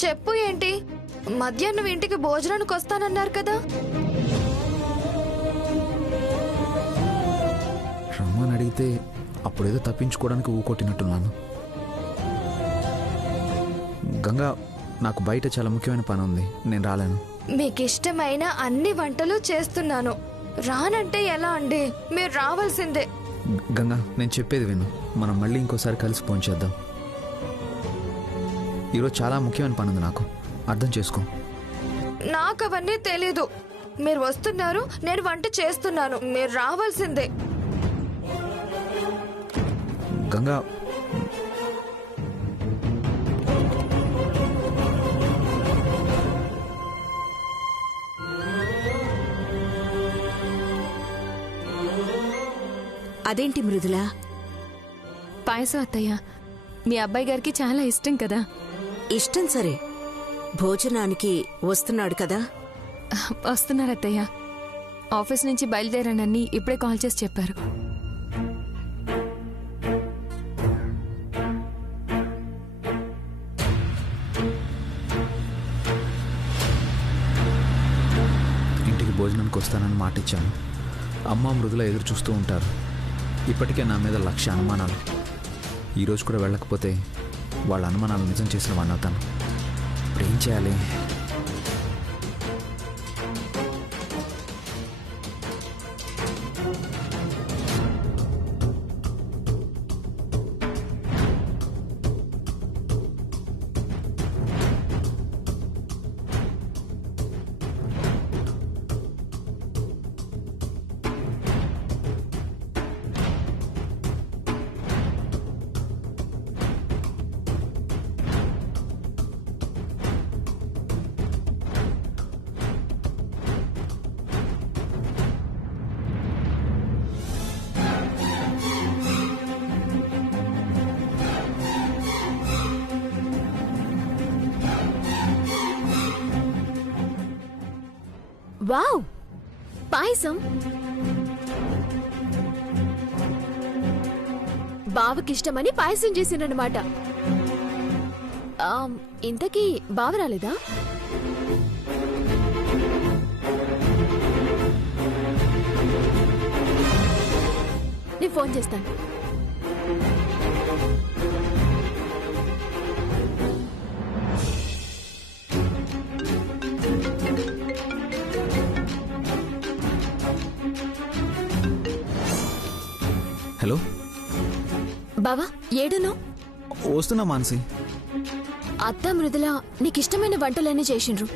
చెప్పు ఏంటి? మధ్యాహ్నం ఇంటికి భోజనానికి వస్తానన్నారు కదా? రమ్మని అడిగితే అప్పుడేదో తప్పించుకోవడానికి ఊకొట్టినట్టున్నాను. గంగా, నాకు బయట చాలా ముఖ్యమైన పని ఉంది, నేను రాలేను. మీకిష్టమైన అన్ని వంటలు చేస్తున్నాను, రానంటే ఎలా అండి? మీరు రావాల్సిందే. గంగా, నేను చెప్పేది విను. మనం మళ్ళీ ఇంకోసారి కలిసి ఫోన్ చేద్దాం. ఈరోజు చాలా ముఖ్యమైన పని ఉంది నాకు, అర్థం చేసుకో. నాకు అవన్నీ తెలీదు. మీరు వస్తున్నారు, నేను వంట చేస్తున్నాను, మీరు రావాల్సిందే. గంగా, అదేంటి మృదుల? పాయసం అత్తయ్య, మీ అబ్బాయి గారికి చాలా ఇష్టం కదా. ఇష్టం సరే, భోజనానికి వస్తున్నాడు కదా? వస్తున్నారు అత్తయ్య. ఆఫీస్ నుంచి బయలుదేరానని ఇప్పుడే కాల్ చేసి చెప్పారు. ఇంటికి భోజనానికి వస్తానని మాట ఇచ్చాను. అమ్మ మృదుల ఎదురు చూస్తూ ఉంటారు. ఇప్పటికే నా మీద 1,00,000 అనుమానాలు. ఈరోజు కూడా వెళ్ళకపోతే వాళ్ళ అనుమానాలు నిజం చేసిన వాడిని అవుతాను. ఇప్పుడు ఏం చేయాలి? వావ్, పాయసం! బావకిష్టమని పాయసం చేసిందన్నమాట. ఇంతకీ బావ రాలేదా? నేను ఫోన్ చేస్తాను. హలో బావా, ఏడును? వస్తున్నా మానసి. అత్త మృదుల నీకిష్టమైన వంటలన్నీ చేసిండ్రు,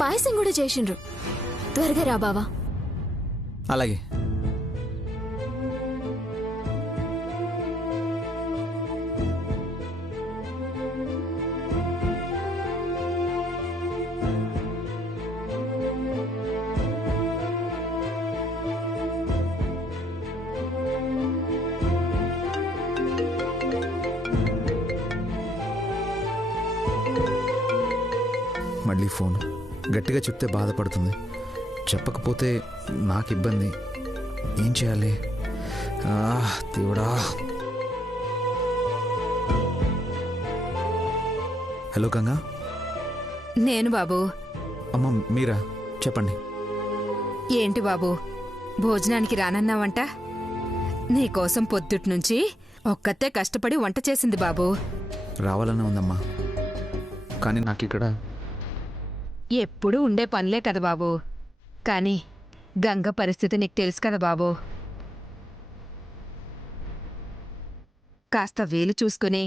పాయసం కూడా చేసిండ్రు. త్వరగా రా బావా. అలాగే. మళ్ళీ ఫోన్. గట్టిగా చెప్తే బాధపడుతుంది, చెప్పకపోతే నాకు ఇబ్బంది. ఏం చేయాలి? దేవుడా. హలో గంగా. నేను బాబు. అమ్మ మీరా? చెప్పండి. ఏంటి బాబు, భోజనానికి రానన్నావంట? నీకోసం పొద్దుట్నుంచి ఒక్కతే కష్టపడి వంట చేసింది బాబు. రావాలనే ఉందమ్మా, కానీ నాకు ఇక్కడ ఎప్పుడూ ఉండే పనులే కదా బాబు. కానీ గంగ పరిస్థితి నీకు తెలుసు కదా బాబు. కాస్త వీలు చూసుకుని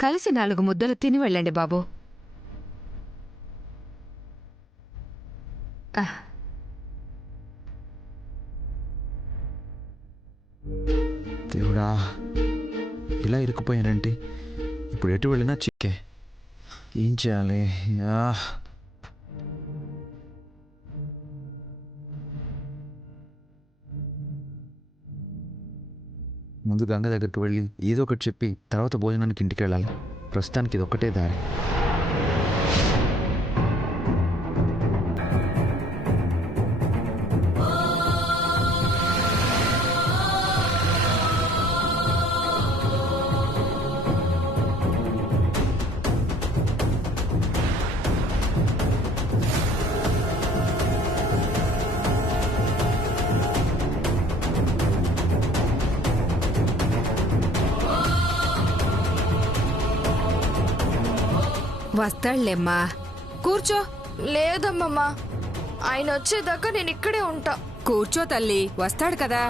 కలిసి 4 ముద్దలు తిని వెళ్ళండి బాబు. దేవుడా, ఇలా ఇరుక్కుపోయానంటే ఇప్పుడు ఎటు వెళ్ళినా చిక్కే. ఏం చేయాలి? ముందు గంగ దగ్గరికి వెళ్ళి ఏదో ఒకటి చెప్పి తర్వాత భోజనానికి ఇంటికి వెళ్ళాలి. ప్రస్తుతానికి ఇది ఒక్కటే దారి. వస్తాడులేమ్మా, కూర్చో. లేదమ్మమ్మా, ఆయన వచ్చేదాకా నేను ఇక్కడే ఉంటా. కూర్చో తల్లి, వస్తాడు కదా.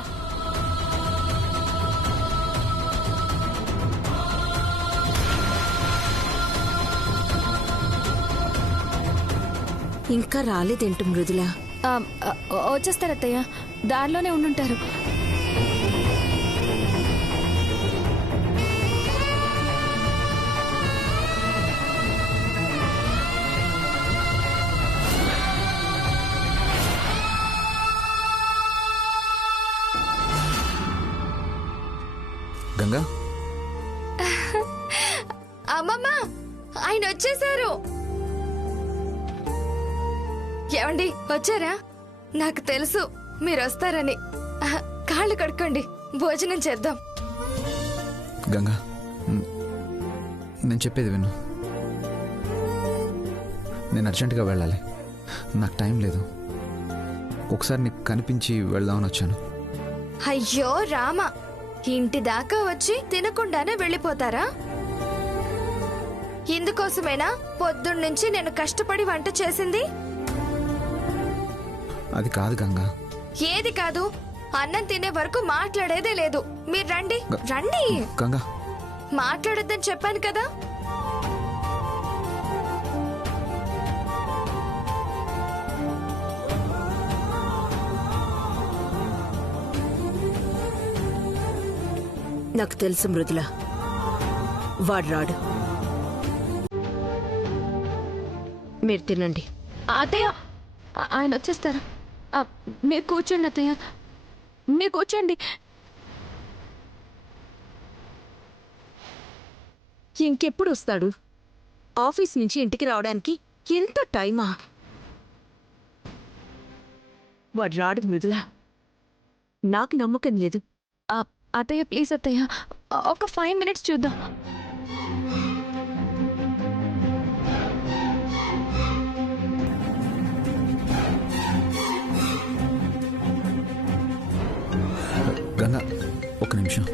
ఇంకా రాలేదేంటి మృదుల? వచ్చేస్తారు అత్తయ్య, దారిలోనే ఉండుంటారు. గంగా, అమ్మమ్మ, ఆయన వచ్చేసారు. ఏమండి, వచ్చారా? నాకు తెలుసు మీరు వస్తారని. కాళ్ళు కడుక్కోండి, భోజనం చేద్దాం. గంగా, నేను చెప్పేది విను. నేను అర్జెంటుగా వెళ్ళాలి, నాకు టైం లేదు. ఒకసారి నీకు కనిపించి వెళ్దామని వచ్చాను. అయ్యో రామ, ఇంటి దాకా వచ్చి తినకుండానే వెళ్ళిపోతారా? ఇందుకోసమేనా పొద్దున్నుంచి నేను కష్టపడి వంట చేసింది? అది కాదు గంగా. ఏది కాదు? అన్నం తినే వరకు మాట్లాడేదే లేదు. మీరు రండి, రండి. గంగా, మాట్లాడొద్దని చెప్పాను కదా. నాకు తెలుసు మృదుల, వాడు రాడు. మీరు తినండి. అత్తయ్య, ఆయన వచ్చేస్తారు. మీరు కూర్చోండి అత్తయ్య, మీరు కూర్చోండి. ఇంకెప్పుడు వస్తాడు? ఆఫీస్ నుంచి ఇంటికి రావడానికి ఎంత టైమా? వాడు రాడు మృదుల, నాకు నమ్మకం లేదు. అత్తయ్య ప్లీజ్ అత్తయ్య, ఒక 5 minutes చూద్దాం. గంగా, ఒక నిమిషం.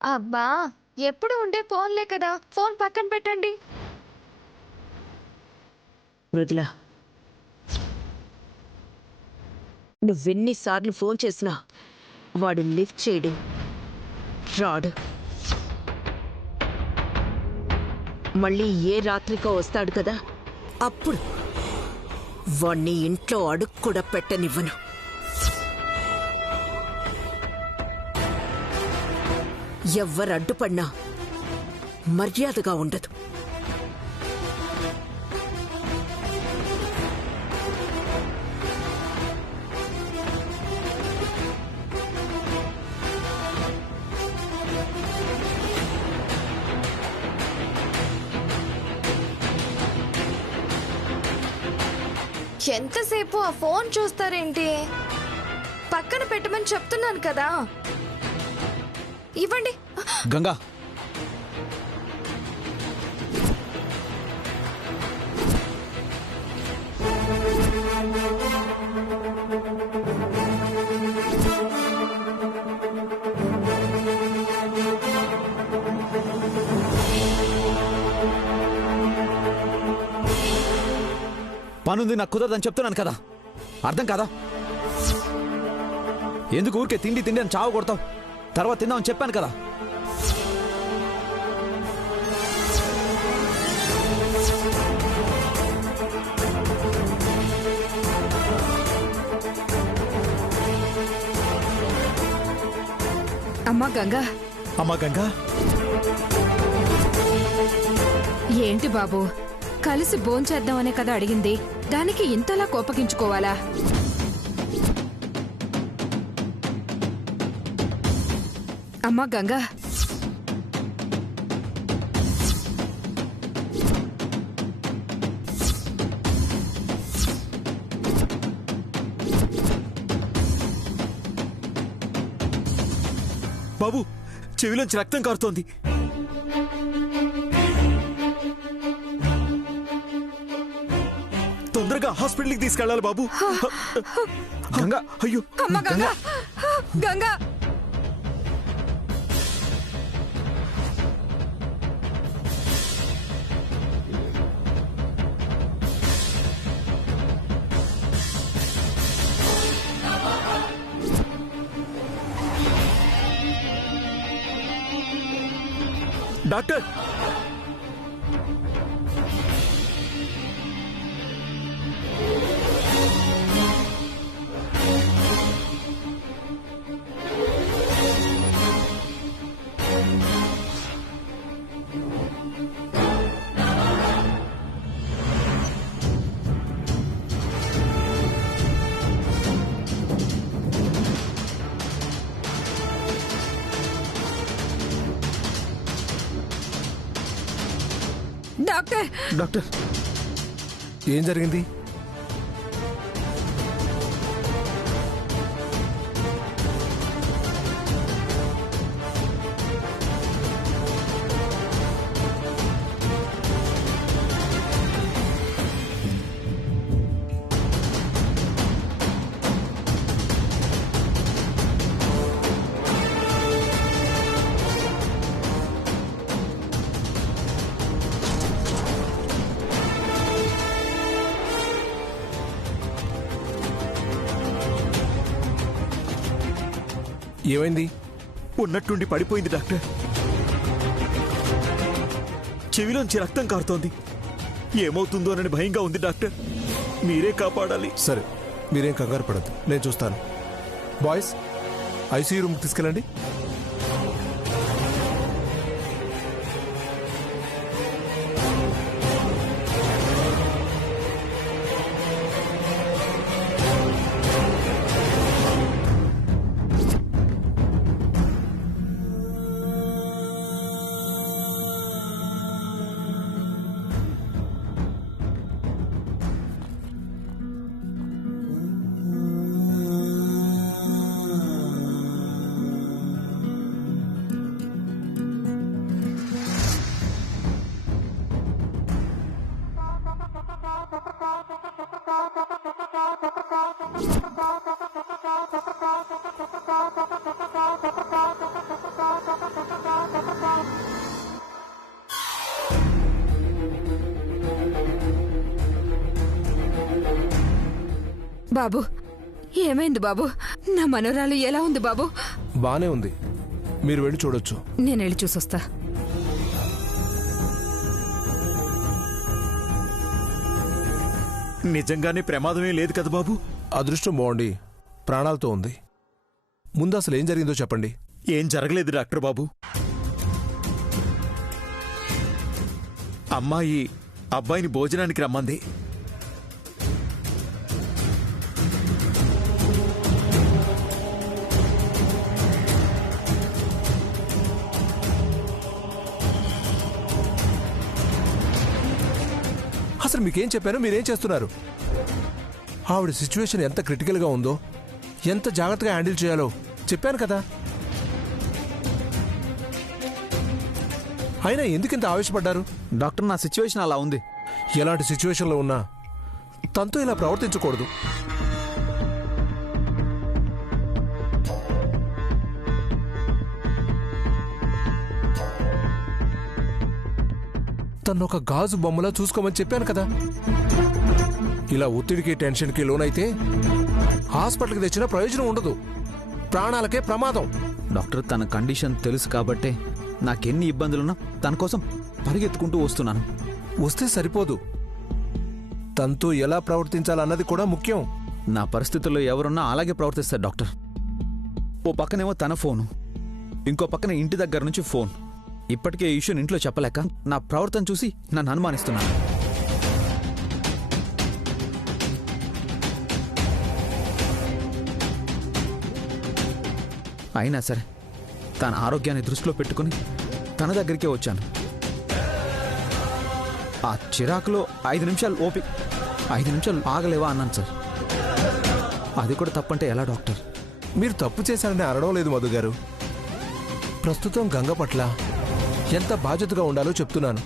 అబ్బా, ఎప్పుడు ఉండే ఫోన్లే కదా, ఫోన్ పక్కన పెట్టండి. మృదుల, నువ్వెన్నిసార్లు ఫోన్ చేసినా వాడు లిఫ్ట్ చేయడు, రాడు. మళ్ళీ ఏ రాత్రికో వస్తాడు కదా, అప్పుడు వాణ్ణి ఇంట్లో అడుగు కూడా పెట్టనివ్వను. ఎవ్వరు అడ్డుపడినా మర్యాదగా ఉండదు. ఎంతసేపు ఆ ఫోన్ చూస్తారేంటి? పక్కన పెట్టమని చెప్తున్నాను కదా. ఇవ్వండి. గంగా, పనుంది, నాకు కుదరదని చెప్తున్నాను కదా, అర్థం కాదా? ఎందుకు ఊరికే తిండి తిండి అని చావు కొడతావు? తర్వాత తిందామని చెప్పాను కదా. అమ్మా గంగా. అమ్మా గంగా, ఏంటి బాబు, కలిసి భోంచేద్దామనే కదా అడిగింది, దానికి ఇంతలా కోపగించుకోవాలా? అమ్మా గంగా, బాబు చెవిలోంచి రక్తం కారుతోంది. తొందరగా హాస్పిటల్కి తీసుకెళ్ళాలి బాబు. గంగా, అయ్యో అమ్మ Ganga, Ganga doctor, doctor doctor ఏం జరిగింది? ఏమైంది? ఉన్నట్టుండి పడిపోయింది డాక్టర్. చెవిలోంచి రక్తం కారుతోంది. ఏమవుతుందోనని భయంగా ఉంది డాక్టర్. మీరే కాపాడాలి. సరే, మీరేం కంగారు పడద్దు, నేను చూస్తాను. బాయ్స్, ఐసీయూ రూమ్కి తీసుకెళ్ళండి. బాబు, ఏమైంది బాబు? నా మనోరాలు ఎలా ఉంది బాబు? బానే ఉంది, మీరు వెళ్ళి చూడొచ్చు. నేను వెళ్ళి చూసొస్తా. నిజంగానే ప్రమాదమే లేదు కదా బాబు? అదృష్టం బాగుండి ప్రాణాలతో ఉంది. ముందు అసలు ఏం జరిగిందో చెప్పండి. ఏం జరగలేదు డాక్టర్ బాబు. అమ్మాయి అబ్బాయిని భోజనానికి రమ్మంది. అసలు మీకేం చెప్పాను, మీరేం చేస్తున్నారు? ఆవిడ సిచ్యువేషన్ ఎంత క్రిటికల్గా ఉందో, ఎంత జాగ్రత్తగా హ్యాండిల్ చేయాలో చెప్పాను కదా. అయినా ఎందుకింత ఆవేశపడ్డారు? డాక్టర్, నా సిచ్యువేషన్ అలా ఉంది. ఎలాంటి సిచ్యువేషన్లో ఉన్నా తనతో ఇలా ప్రవర్తించకూడదు. తను ఒక గాజు బొమ్మలా చూసుకోమని చెప్పాను కదా. ఇలా ఒత్తిడికి టెన్షన్కి లోనైతే హాస్పిటల్కి తెచ్చిన ప్రయోజనం ఉండదు, ప్రాణాలకే ప్రమాదం. డాక్టర్, తన కండిషన్ తెలుసు కాబట్టే నాకెన్ని ఇబ్బందులున్నా తన కోసం పరిగెత్తుకుంటూ వస్తున్నాను. వస్తే సరిపోదు, తనతో ఎలా ప్రవర్తించాలన్నది కూడా ముఖ్యం. నా పరిస్థితుల్లో ఎవరున్నా అలాగే ప్రవర్తిస్తారు డాక్టర్. ఓ పక్కనేమో తన ఫోను, ఇంకో పక్కన ఇంటి దగ్గర నుంచి ఫోన్. ఇప్పటికే ఈ ఇష్యూని ఇంట్లో చెప్పలేక నా ప్రవర్తన చూసి నన్ను అనుమానిస్తున్నాను. అయినా సరే తన ఆరోగ్యాన్ని దృష్టిలో పెట్టుకుని తన దగ్గరికే వచ్చాను. ఆ చిరాకులో 5 నిమిషాలు 5 నిమిషాలు ఆగలేవా అన్నాను సార్. అది కూడా తప్పంటే ఎలా డాక్టర్? మీరు తప్పు చేశారని అనడం లేదు మధు గారు. ప్రస్తుతం గంగ పట్ల ఎంత బాధ్యతగా ఉండాలో చెప్తున్నాను.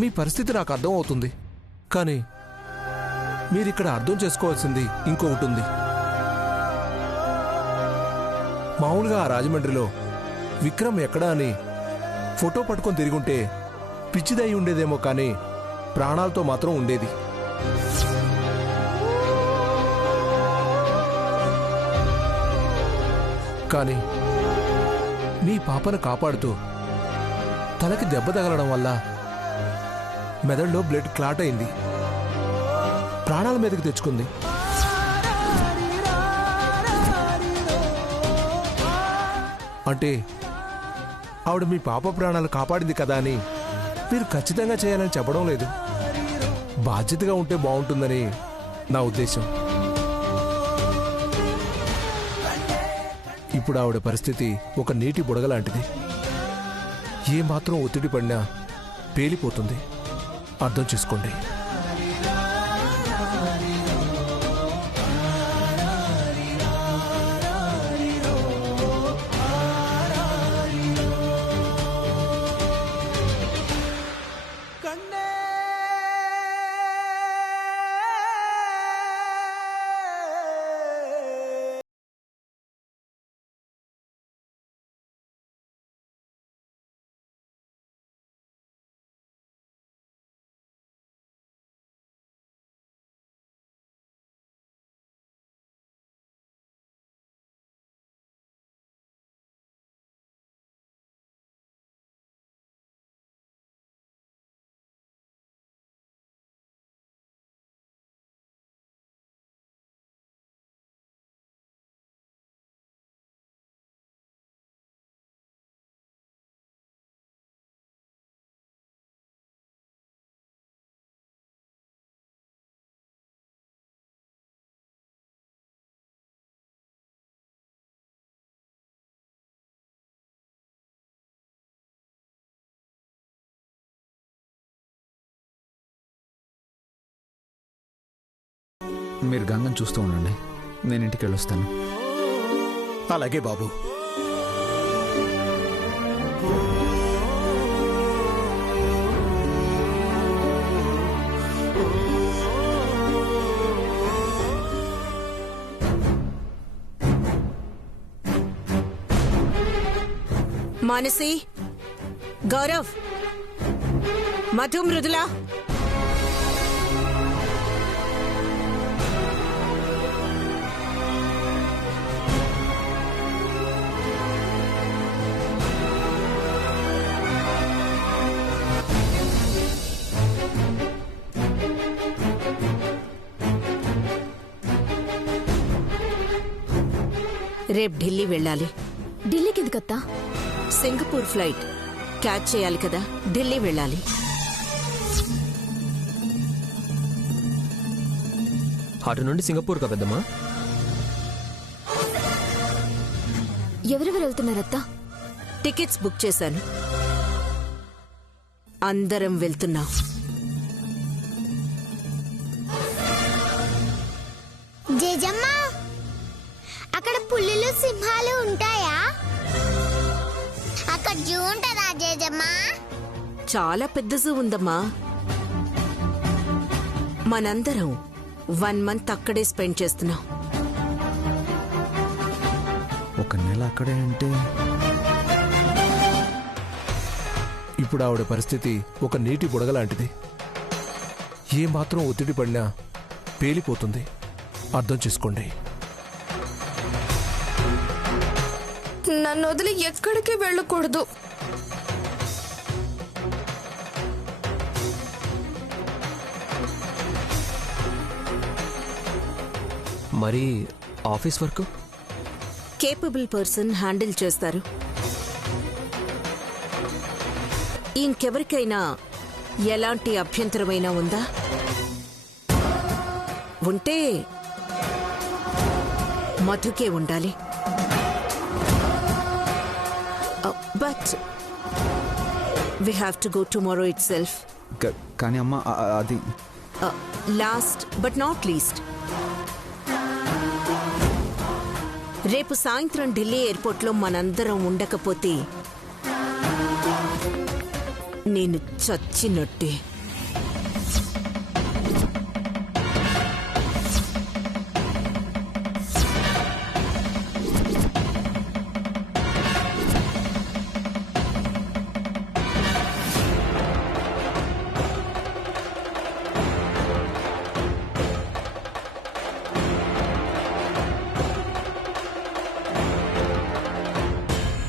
మీ పరిస్థితి నాకు అర్థం అవుతుంది, కానీ మీరిక్కడ అర్థం చేసుకోవాల్సింది ఇంకొకటి ఉంది. మామూలుగా ఆ రాజమండ్రిలో విక్రమ్ ఎక్కడా అని ఫోటో పట్టుకొని తిరుగుంటే పిచ్చిదై ఉండేదేమో, కానీ ప్రాణాలతో మాత్రం ఉండేది. కానీ మీ పాపను కాపాడుతూ తలకి దెబ్బ తగలడం వల్ల మెదడులో బ్లడ్ క్లాట్ అయింది, ప్రాణాల మీదకి తెచ్చుకుంది. అంటే ఆవిడ మీ పాప ప్రాణాలు కాపాడింది కదా అని మీరు ఖచ్చితంగా చేయాలని చెప్పడం లేదు. బాధ్యతగా ఉంటే బాగుంటుందని నా ఉద్దేశం. ఇప్పుడు ఆవిడ పరిస్థితి ఒక నీటి బుడగ లాంటిది. ఏమాత్రం ఒత్తిడి పడినా పేలిపోతుంది. అర్థం చేసుకోండి. మీరు గంగను చూస్తూ ఉండండి, నేను ఇంటికి వెళ్ళొస్తాను. అలాగే బాబు. మానసి, గౌరవ్, మధు, మృదుల, రేపు ఢిల్లీ వెళ్ళాలి. ఢిల్లీకి ఎందుకత్తా? సింగపూర్ ఫ్లైట్ క్యాచ్ చేయాలి కదా, ఢిల్లీ వెళ్ళాలి. అటు నుండి సింగపూర్ కా పెద్దమ్మా? ఎవరెవరు వెళ్తున్నారత్తా? టికెట్స్ బుక్ చేశాను, అందరం వెళ్తున్నాం. జేజమ్మా, అక్కడ పులులు సింహాలు ఉంటాయా? అక్కడ జూ ఉంటుందా జేజమ్మా? చాలా పెద్ద జూ ఉందమ్మా. మనందరం 1 month అక్కడే స్పెండ్ చేస్తున్నాం. ఒక నెల అక్కడే అంటే ఇప్పుడు ఆవిడ పరిస్థితి ఒక నీటి బుడగ లాంటిది. ఏమాత్రం ఒత్తిడి పడినా పేలిపోతుంది. అర్థం చేసుకోండి. నన్ను వదిలి ఎక్కడికి వెళ్ళకూడదు. మరి office work? Capable person handle చేస్తారు. ఇంకెవరికైనా ఎలాంటి అభ్యంతరమైనా ఉందా? ఉంటే మధుకే ఉండాలి. But we have to go tomorrow it self. కానీ అమ్మ అది లాస్ట్ బట్ నాట్ లీస్ట్, రేపు సాయంత్రం ఢిల్లీ ఎయిర్పోర్ట్లో మనందరం ఉండకపోతే నేను చచ్చినట్టే.